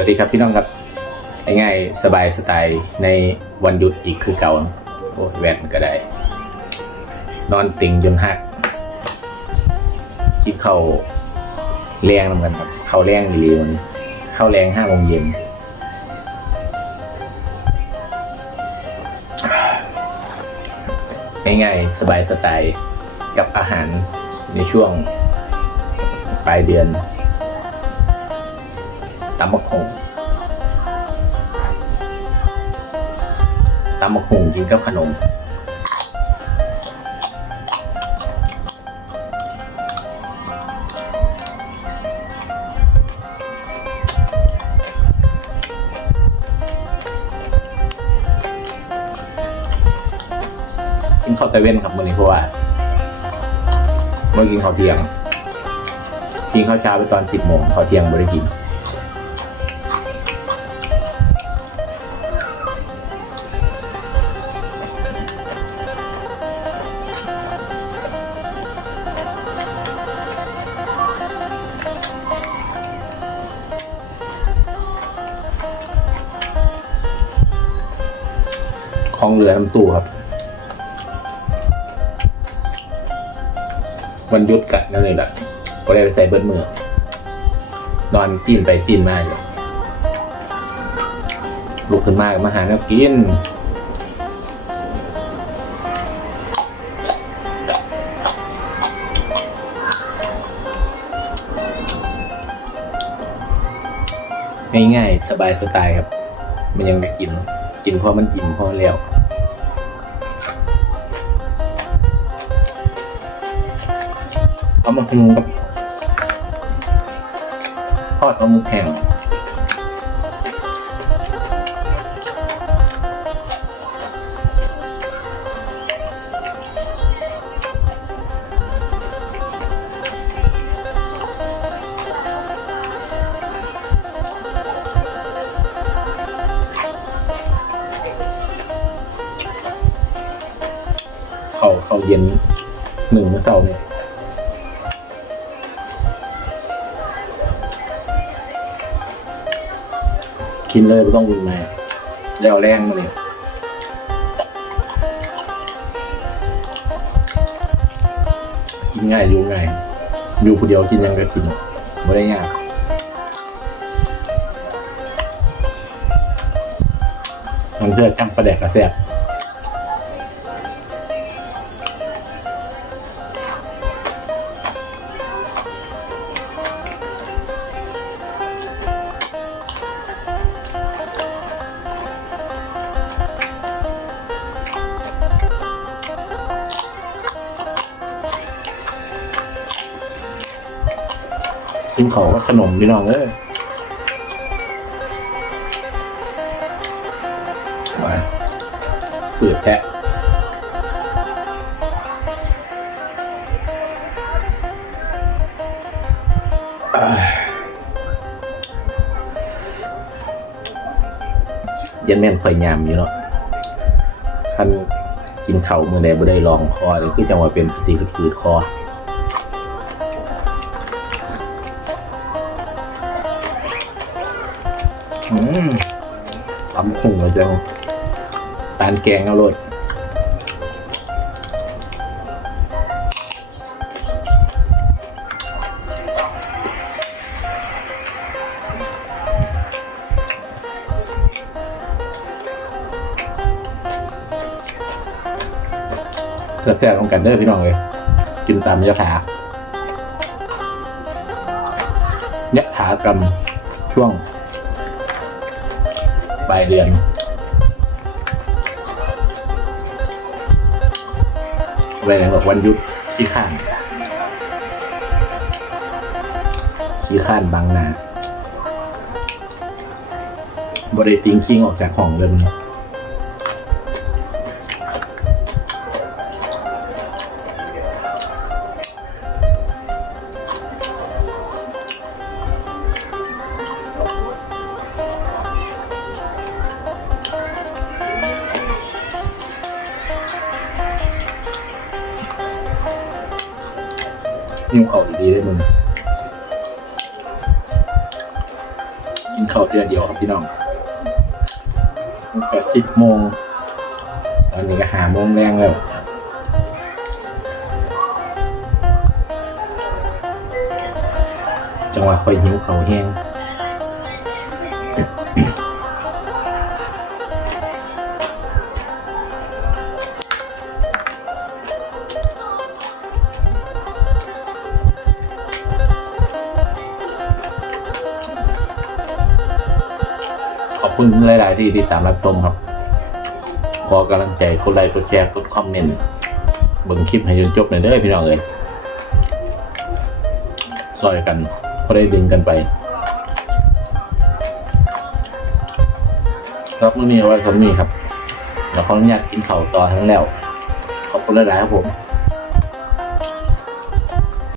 วัสดีครับพี่น้องครับง่ายๆสบายสไตล์ในวันหยุดอีกคือเก่าโอ้แวดมันก็ได้ นอนติ่งจนหักกินข้าวแรงเหมือนกันครับข้าวแรงดีๆวันนี้ข้าวแรงห้าโมงเย็นง่ายๆสบายสไตล์กับอาหารในช่วงปลายเดือน ตำบักหงตำบักหงกินกับขนมกินข้าวแต่เวนครับวันนี้เพราะว่าเมื่อกินข้าวเที่ยงกินข้าวเช้าไปตอนสิบโมงข้าวเที่ยงไม่ได้กิน ของเหลือน้ำตู้ครับ วันยุดกัดนั่นเลยแหละก็เลยไปใส่เบิดมือนอนตีนไปตีนมาอยู่ลุกขึ้นมาก็มาหาแนวกินง่ายๆ สบายสไตล์ครับ มันยังได้กินกินเกินพอมันอิ่มพอแล้วเอามาหุงกับทอดปลาหมึกแห้ง เขาเขาเย็นหนึ่งเมื้อเสาร์เนี่ยกินเลยไม่ต้องวุ่นวายแล้วแรงมาเนี่ยกินง่ายอยู่ง่ายอยู่ผู้เดียวกินยังก็กินไม่ได้ยากมันเพื่อจำประแดกกระแสบ กินเขาก็ขนมพี่น้องเอ้ยมาสืดแทะยันแม่นข่อยยามอยู่เนาะท่านกินเข่ามือใดบ่ได้ลองคอเลยคือจังหวะเป็นสีฟืดๆคอ ตำคุ่งเลยจังตานแกงเอาโลดแซ่บๆต้องกันเด้อพี่น้องเลยกินตามยะถายะถากรรมช่วง ปลายเดือน อะไรนะบอกวันหยุดขี้ข้านขี้ข้านบางนาบริติงซิงออกจากห้องเลยมันเนี่ย ยิ้วเขาดีๆได้มึงกินข้าวเทื่อเดียวครับพี่น้องแต่สิบโมงตอนนี้ก็หาโมงแรงแล้วจังหวะค่อยหิวเขาวแห้ง คุณหลาย ๆ ที่ติดตามรับชมครับ ขอกำลังใจกดไลค์กดแชร์กดคอมเมนต์เบิ่งคลิปให้จนจบหน่อยเด้อพี่น้องเลยซอยกันก็ได้ดึงกันไป ครับมื้อนี้เอาไว้คำนี้ครับเดี๋ยวขออนุญาตกินข้าวต่อทั้งแล้ว ขอบคุณหลาย ๆ ครับผม